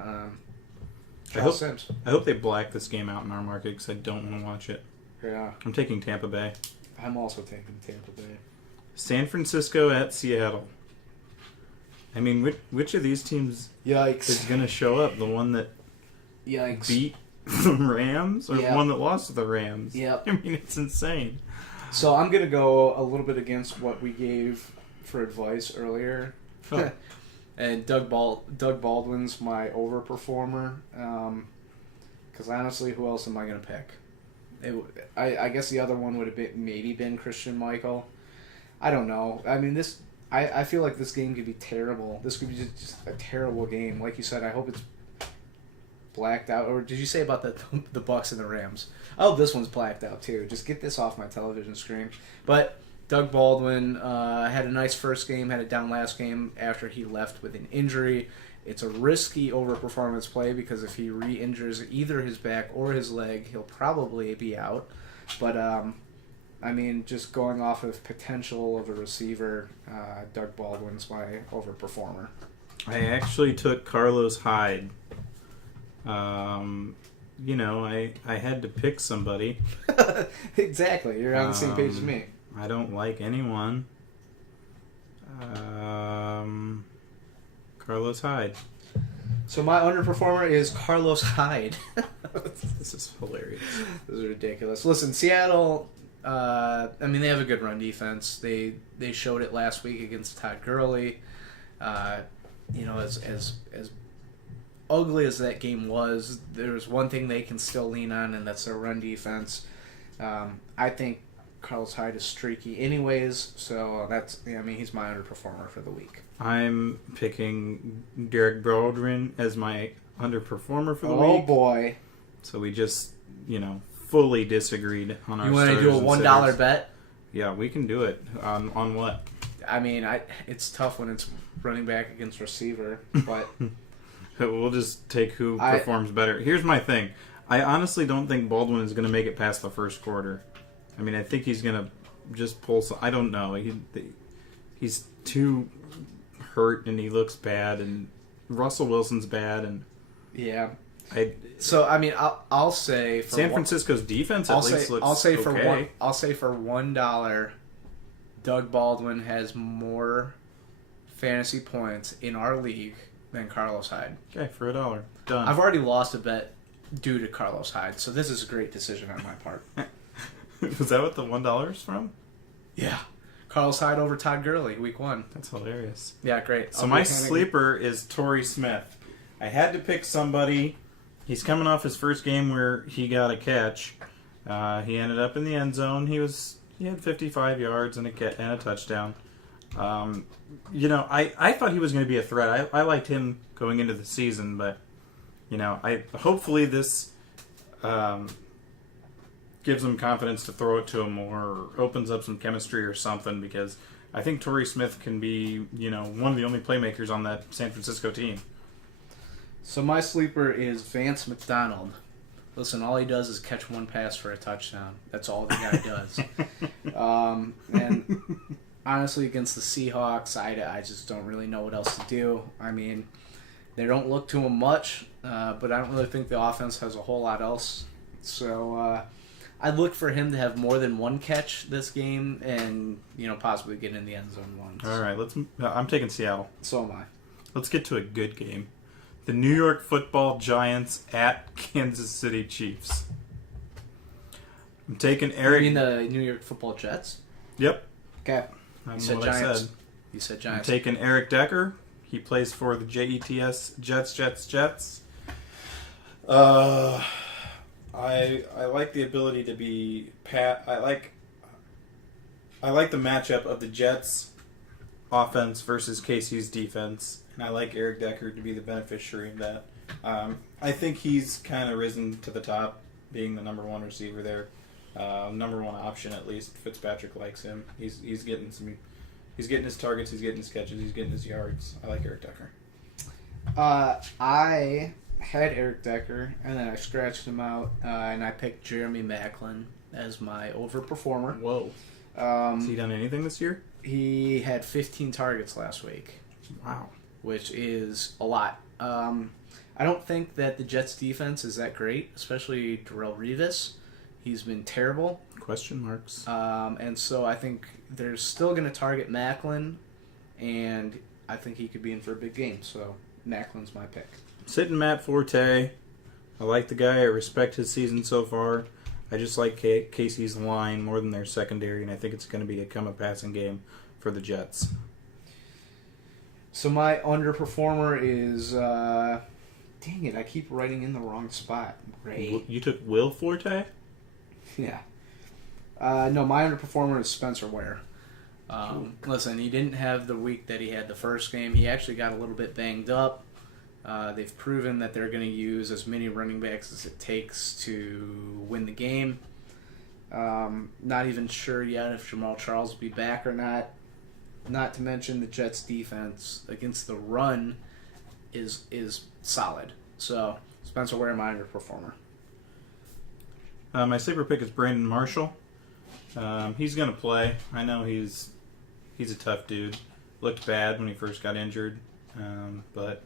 Charles Sims. I hope they black this game out in our market because I don't want to watch it. Yeah. I'm taking Tampa Bay. I'm also taking Tampa Bay. San Francisco at Seattle. I mean, which of these teams is going to show up? The one that beat the Rams or the one that lost to the Rams? Yep. I mean, it's insane. So I'm going to go a little bit against what we gave for advice earlier. Oh. And Doug Baldwin's my overperformer. Because honestly, who else am I going to pick? I guess the other one would have been Christian Michael. I don't know. I mean, I feel like this game could be terrible. This could be just a terrible game. Like you said, I hope it's blacked out. Or did you say about the Bucks and the Rams? Oh, this one's blacked out too. Just get this off my television screen. But Doug Baldwin had a nice first game, had a down last game after he left with an injury. It's a risky overperformance play because if he re-injures either his back or his leg, he'll probably be out. But I mean, just going off of potential of a receiver, Doug Baldwin's my overperformer. I actually took Carlos Hyde. I had to pick somebody. Exactly. You're on the same page as me. I don't like anyone. Carlos Hyde. So my underperformer is Carlos Hyde. This is hilarious. This is ridiculous. Listen, Seattle. They have a good run defense. They showed it last week against Todd Gurley. As ugly as that game was, there's one thing they can still lean on, and that's their run defense. I think Carlos Hyde is streaky anyways, so he's my underperformer for the week. I'm picking Derek Baldwin as my underperformer for the week. Oh boy. So we just, fully disagreed on our starters. You want to do a $1 bet? Yeah, we can do it. On what? It's tough when it's running back against receiver, but we'll just take who performs better. Here's my thing. I honestly don't think Baldwin is going to make it past the first quarter. I think he's going to just pull some... I don't know. He's too hurt, and he looks bad, and Russell Wilson's bad, and... Yeah. I'll say... For San Francisco's defense looks okay. I'll say for $1, Doug Baldwin has more fantasy points in our league than Carlos Hyde. Okay, for $1. Done. I've already lost a bet due to Carlos Hyde, so this is a great decision on my part. Was that what the $1 is from? Yeah. Carlos Hyde over Todd Gurley, week 1. That's hilarious. Yeah, great. So my sleeper is Torrey Smith. I had to pick somebody. He's coming off his first game where he got a catch. He ended up in the end zone. He had 55 yards and a touchdown. I thought he was going to be a threat. I liked him going into the season, but hopefully this gives him confidence to throw it to him more, or opens up some chemistry or something, because I think Torrey Smith can be, one of the only playmakers on that San Francisco team. So my sleeper is Vance McDonald. Listen, all he does is catch one pass for a touchdown. That's all the guy does. And honestly, against the Seahawks, I just don't really know what else to do. They don't look to him much, but I don't really think the offense has a whole lot else. So I'd look for him to have more than one catch this game and, possibly get in the end zone once. All right, I'm taking Seattle. So am I. Let's get to a good game. The New York Football Giants at Kansas City Chiefs. I'm taking Eric... You mean the New York Football Jets? Yep. Okay. You said Giants. You said Giants. I'm taking Eric Decker. He plays for the Jets. I like the ability to be I like the matchup of the Jets offense versus KC's defense, and I like Eric Decker to be the beneficiary of that. I think he's kind of risen to the top, being the number one receiver there, number one option at least. Fitzpatrick likes him. He's getting his targets, he's getting his catches, he's getting his yards. I like Eric Decker. I had Eric Decker, and then I scratched him out, and I picked Jeremy Maclin as my overperformer. Whoa. Has he done anything this year? He had 15 targets last week. Wow. Which is a lot. I don't think that the Jets' defense is that great, especially Darrelle Revis. He's been terrible. Question marks. And so I think they're still going to target Maclin, and I think he could be in for a big game. So Macklin's my pick. Sitting Matt Forte. I like the guy. I respect his season so far. I just like Casey's line more than their secondary, and I think it's going to become a passing game for the Jets. So my underperformer is... dang it, I keep writing in the wrong spot. Ray. You took Will Forte? Yeah. No, my underperformer is Spencer Ware. Listen, he didn't have the week that he had the first game. He actually got a little bit banged up. They've proven that they're going to use as many running backs as it takes to win the game. Not even sure yet if Jamal Charles will be back or not. Not to mention the Jets' defense against the run is solid. So Spencer Ware, my underperformer. My sleeper pick is Brandon Marshall. He's going to play. I know he's a tough dude. Looked bad when he first got injured, but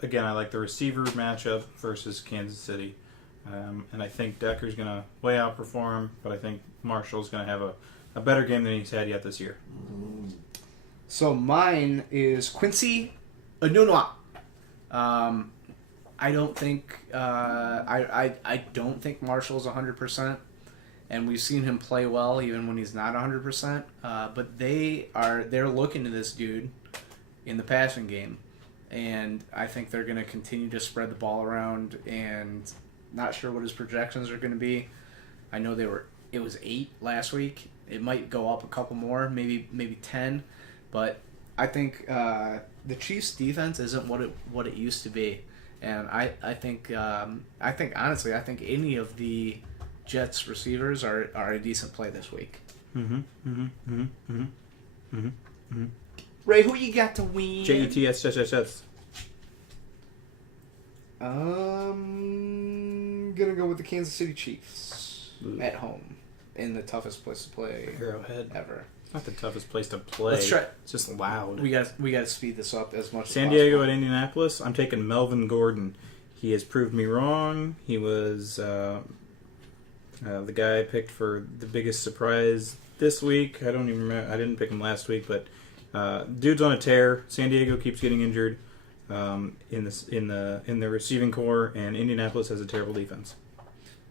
again, I like the receiver matchup versus Kansas City, and I think Decker's going to way outperform him, but I think Marshall's going to have a better game than he's had yet this year. So mine is Quincy Enunwa. I don't think I don't think Marshall's 100%, and we've seen him play well even when he's not 100%. But they're looking to this dude in the passing game, and I think they're going to continue to spread the ball around. And not sure what his projections are going to be. I know it was 8 last week. It might go up a couple more, maybe 10, but I think the Chiefs' defense isn't what it used to be. And I think honestly, I think any of the Jets receivers are a decent play this week. Ray, who you got to win? Jets. I'm gonna go with the Kansas City Chiefs at home in the toughest place to play Arrowhead ever. Not the toughest place to play. Let's try. It's just loud. We got to speed this up as much as San possible. Diego at Indianapolis. I'm taking Melvin Gordon. He has proved me wrong. He was the guy I picked for the biggest surprise this week. I don't even remember. I didn't pick him last week, but dude's on a tear. San Diego keeps getting injured in the receiving core, and Indianapolis has a terrible defense.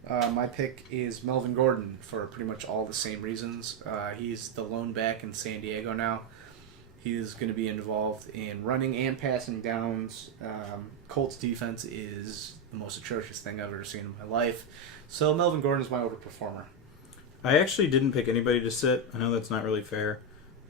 My pick is Melvin Gordon for pretty much all the same reasons. He's the lone back in San Diego now. He's going to be involved in running and passing downs. Colts defense is the most atrocious thing I've ever seen in my life. So Melvin Gordon is my overperformer. I actually didn't pick anybody to sit. I know that's not really fair.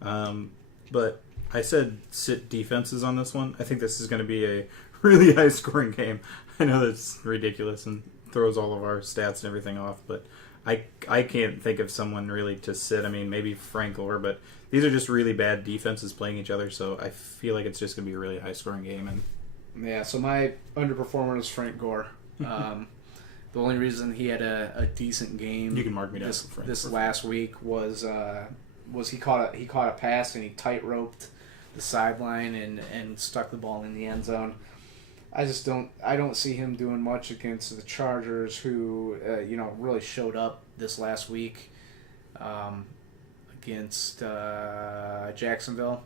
But I said sit defenses on this one. I think this is going to be a really high-scoring game. I know that's ridiculous and throws all of our stats and everything off, but I can't think of someone really to sit. I mean, maybe Frank Gore, but these are just really bad defenses playing each other, so I feel like it's just going to be a really high-scoring game. And yeah, so my underperformer is Frank Gore. The only reason he had a decent game you can mark me down this last week was he caught a pass and he tight roped the sideline and stuck the ball in the end zone. I don't see him doing much against the Chargers, who really showed up this last week against Jacksonville,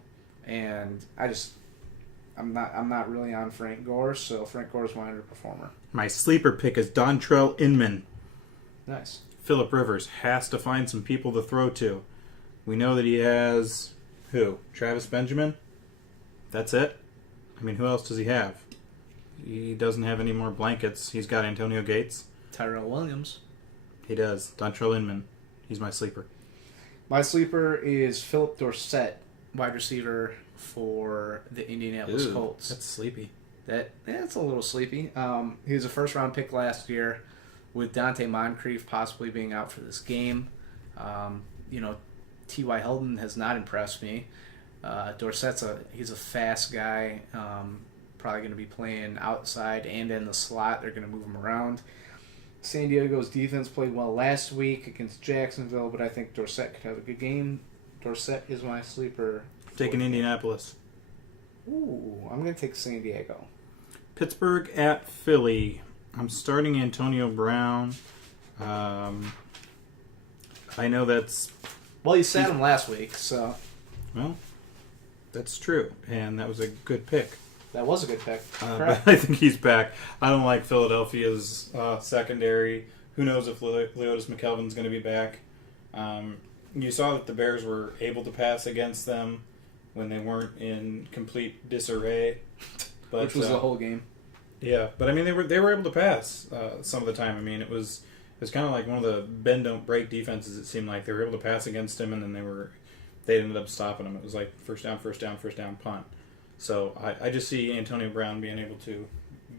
and I'm not really on Frank Gore, so Frank Gore is my underperformer. My sleeper pick is Dontrell Inman. Nice. Phillip Rivers has to find some people to throw to. We know that he has who? Travis Benjamin? That's it? I mean, who else does he have? He doesn't have any more blankets. He's got Antonio Gates. Tyrell Williams. He does. Dontrell Inman. He's my sleeper. My sleeper is Philip Dorsett, wide receiver for the Indianapolis Colts. That's sleepy. It's a little sleepy. He was a first-round pick last year, with Dante Moncrief possibly being out for this game. T.Y. Hilton has not impressed me. Dorsett's he's a fast guy. Probably going to be playing outside and in the slot. They're going to move him around. San Diego's defense played well last week against Jacksonville, but I think Dorsett could have a good game. Dorsett is my sleeper. Taking Indianapolis. Ooh, I'm going to take San Diego. Pittsburgh at Philly. I'm starting Antonio Brown. I know that's... Well, you sat him last week, so... Well, that's true, and that was a good pick. That was a good pick. But I think he's back. I don't like Philadelphia's secondary. Who knows if Leotis McKelvin's going to be back. You saw that the Bears were able to pass against them when they weren't in complete disarray. But, which was the whole game. Yeah, but I mean they were able to pass some of the time. I mean it was kind of like one of the bend don't break defenses. It seemed like they were able to pass against him, and then they ended up stopping him. It was like first down, punt. So I just see Antonio Brown being able to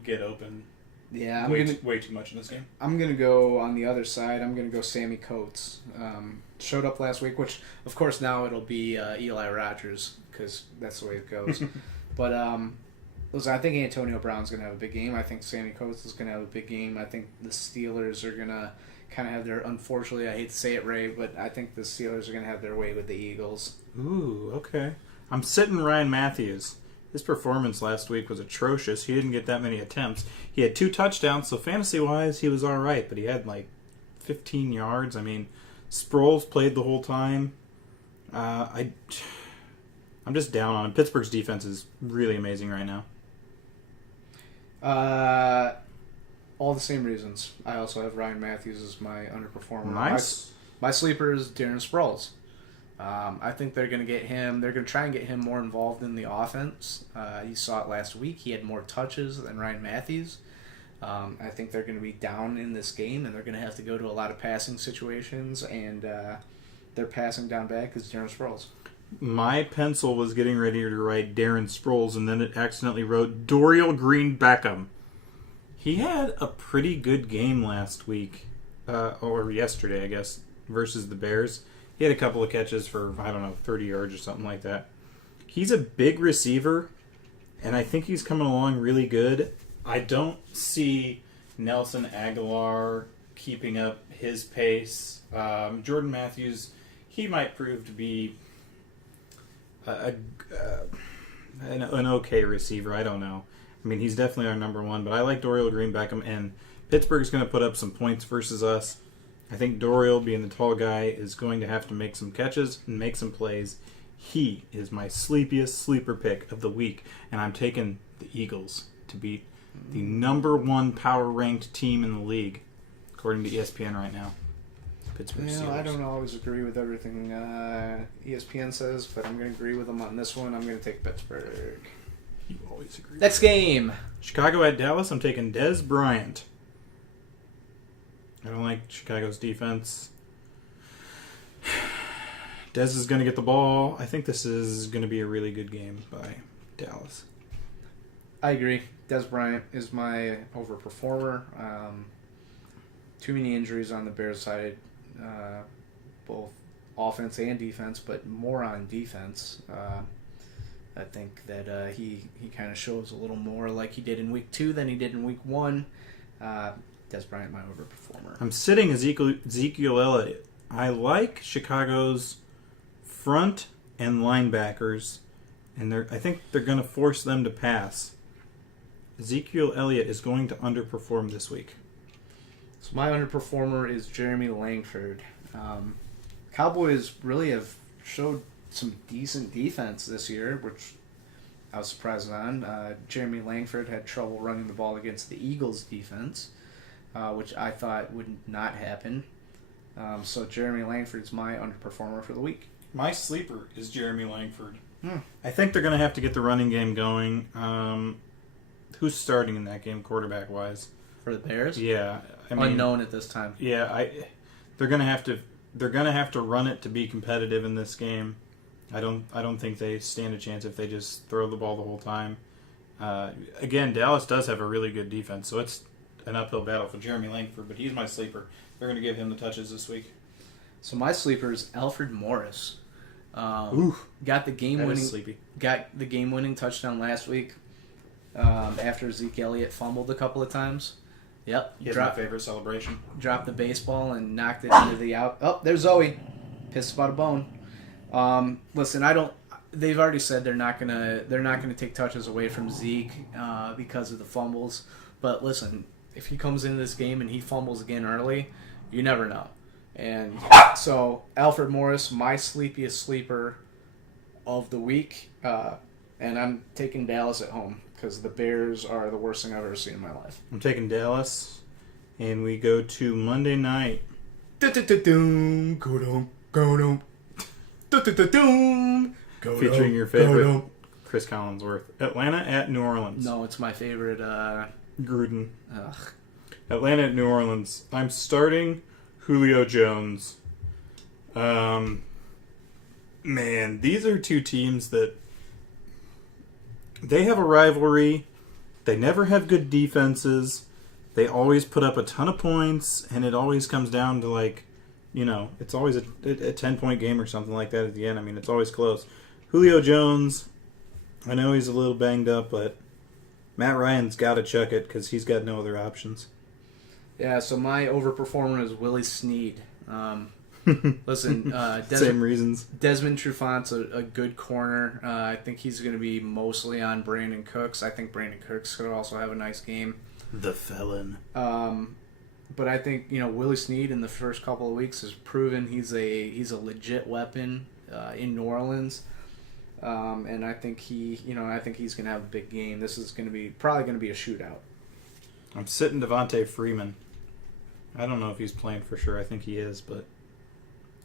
get open. Yeah, way too much in this game. I'm gonna go on the other side. I'm gonna go Sammy Coates. Showed up last week, which of course now it'll be Eli Rogers because that's the way it goes. But listen, I think Antonio Brown's gonna have a big game. I think Sammy Coates is gonna have a big game. I think the Steelers are gonna kind of have their, unfortunately, I hate to say it, Ray, but I think the Steelers are gonna have their way with the Eagles. Ooh, okay. I'm sitting Ryan Matthews. His performance last week was atrocious. He didn't get that many attempts. He had 2 touchdowns, so fantasy-wise, he was all right, but he had like 15 yards. I mean, Sproles played the whole time. I'm just down on him. Pittsburgh's defense is really amazing right now. All the same reasons. I also have Ryan Matthews as my underperformer. Nice. My sleeper is Darren Sproles. I think they're going to get him. They're going to try and get him more involved in the offense. You saw it last week. He had more touches than Ryan Matthews. I think they're going to be down in this game, and they're going to have to go to a lot of passing situations, and their passing down back is Darren Sproles. My pencil was getting ready to write Darren Sproles, and then it accidentally wrote Dorial Green Beckham. He had a pretty good game last week, or yesterday, I guess, versus the Bears. He had a couple of catches for, 30 yards or something like that. He's a big receiver, and I think he's coming along really good. I don't see Nelson Aguilar keeping up his pace. Jordan Matthews, he might prove to be an okay receiver. I don't know. I mean, he's definitely our number one, but I like Dorial Green Beckham, and Pittsburgh's going to put up some points versus us. I think Dorial, being the tall guy, is going to have to make some catches and make some plays. He is my sleeper pick of the week, and I'm taking the Eagles to beat the number one power-ranked team in the league, according to ESPN right now. Pittsburgh Steelers. I don't always agree with everything ESPN says, but I'm going to agree with them on this one. I'm going to take Pittsburgh. You always agree. Next game. Chicago at Dallas. I'm taking Dez Bryant. I don't like Chicago's defense. Dez is going to get the ball. I think this is going to be a really good game by Dallas. I agree. Dez Bryant is my overperformer. Too many injuries on the Bears side, both offense and defense, but more on defense. I think that he kind of shows a little more like he did in Week 2 than he did in Week 1. Dez Bryant, my overperformer. I'm sitting Ezekiel Elliott. I like Chicago's front and linebackers, and I think they're going to force them to pass. Ezekiel Elliott is going to underperform this week. So my underperformer is Jeremy Langford. Cowboys really have showed some decent defense this year, which I was surprised on. Jeremy Langford had trouble running the ball against the Eagles' defense, which I thought would not happen. So Jeremy Langford's my underperformer for the week. My sleeper is Jeremy Langford. I think they're going to have to get the running game going. Who's starting in that game, quarterback-wise? For the Bears? Yeah, I mean, unknown at this time. Yeah, they're going to have to run it to be competitive in this game. I don't think they stand a chance if they just throw the ball the whole time. Again, Dallas does have a really good defense, so it's an uphill battle for Jeremy Langford, but he's my sleeper. They're going to give him the touches this week. So my sleeper is Alfred Morris. Ooh, got the game-winning touchdown last week after Zeke Elliott fumbled a couple of times. Yep. He's my favorite celebration. Dropped the baseball and knocked it into the out. Oh, there's Zoe. Pissed about a bone. Listen, they've already said they're not gonna take touches away from Zeke because of the fumbles. But listen, if he comes into this game and he fumbles again early, you never know. And so Alfred Morris, my sleepiest sleeper of the week, and I'm taking Dallas at home because the Bears are the worst thing I've ever seen in my life. I'm taking Dallas, and we go to Monday night. Featuring your favorite, Chris Collinsworth. Atlanta at New Orleans. No, it's my favorite. Gruden. Ugh. Atlanta at New Orleans. I'm starting Julio Jones. Man, these are two teams that they have a rivalry. They never have good defenses. They always put up a ton of points, and it always comes down to it's always a 10-point game or something like that at the end. I mean, it's always close. Julio Jones, I know he's a little banged up, but Matt Ryan's got to chuck it because he's got no other options. Yeah, so my overperformer is Willie Snead. Listen, same reasons. Desmond Trufant's a good corner. I think he's going to be mostly on Brandon Cooks. I think Brandon Cooks could also have a nice game. The felon. But I think Willie Snead in the first couple of weeks has proven he's a legit weapon in New Orleans. And I think he's going to have a big game. This is probably going to be a shootout. I'm sitting Devontae Freeman. I don't know if he's playing for sure. I think he is, but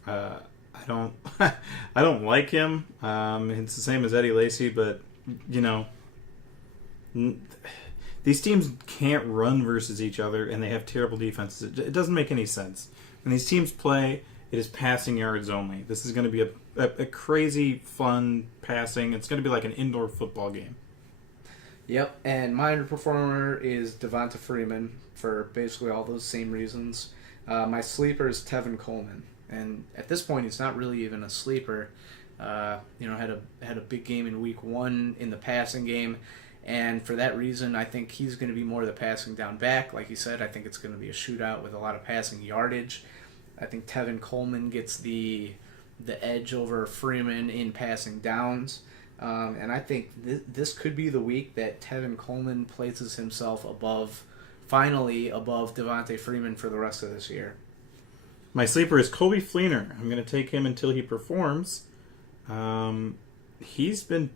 I don't I don't like him. It's the same as Eddie Lacy, but these teams can't run versus each other, and they have terrible defenses. It doesn't make any sense. When these teams play, it is passing yards only. This is going to be a crazy fun passing. It's going to be like an indoor football game. Yep, and my underperformer is Devonta Freeman for basically all those same reasons. My sleeper is Tevin Coleman, and at this point, he's not really even a sleeper. Had a big game in Week 1 in the passing game, and for that reason, I think he's going to be more of the passing down back. Like you said, I think it's going to be a shootout with a lot of passing yardage. I think Tevin Coleman gets the edge over Freeman in passing downs. And I think this could be the week that Tevin Coleman places himself finally above Devontae Freeman for the rest of this year. My sleeper is Coby Fleener. I'm going to take him until he performs. He's been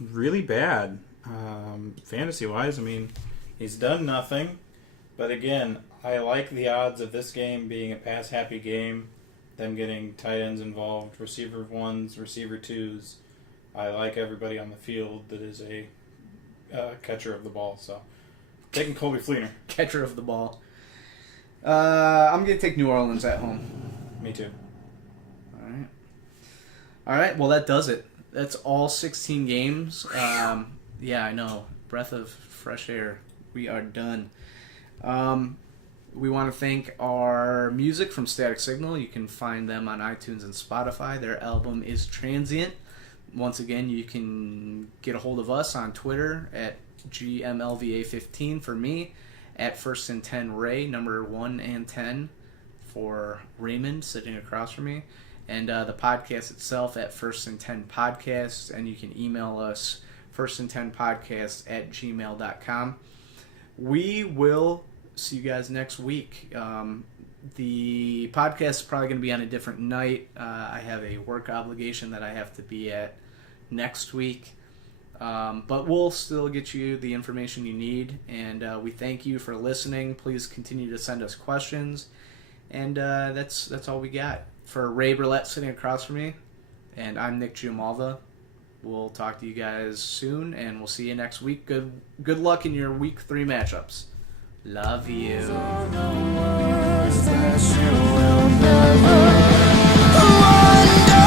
really bad fantasy-wise. I mean, he's done nothing. But again, I like the odds of this game being a pass-happy game, them getting tight ends involved, receiver ones, receiver twos. I like everybody on the field that is a catcher of the ball. So, taking Coby Fleener. Catcher of the ball. I'm going to take New Orleans at home. Me too. All right. Well, that does it. That's all 16 games. Yeah, I know. Breath of fresh air. We are done. We want to thank our music from Static Signal. You can find them on iTunes and Spotify. Their album is Transient. Once again, you can get a hold of us on Twitter at GMLVA15 for me, at First and 10 Ray, number 1 and 10 for Raymond sitting across from me, and the podcast itself at First and 10 Podcast, and you can email us firstand10podcast@gmail.com. We will see you guys next week. The podcast is probably going to be on a different night. I have a work obligation that I have to be at next week. But we'll still get you the information you need. And we thank you for listening. Please continue to send us questions. And that's all we got. For Ray Berlett sitting across from me, and I'm Nick Giamalva. We'll talk to you guys soon, and we'll see you next week. Good luck in your Week 3 matchups. Love you. Wonder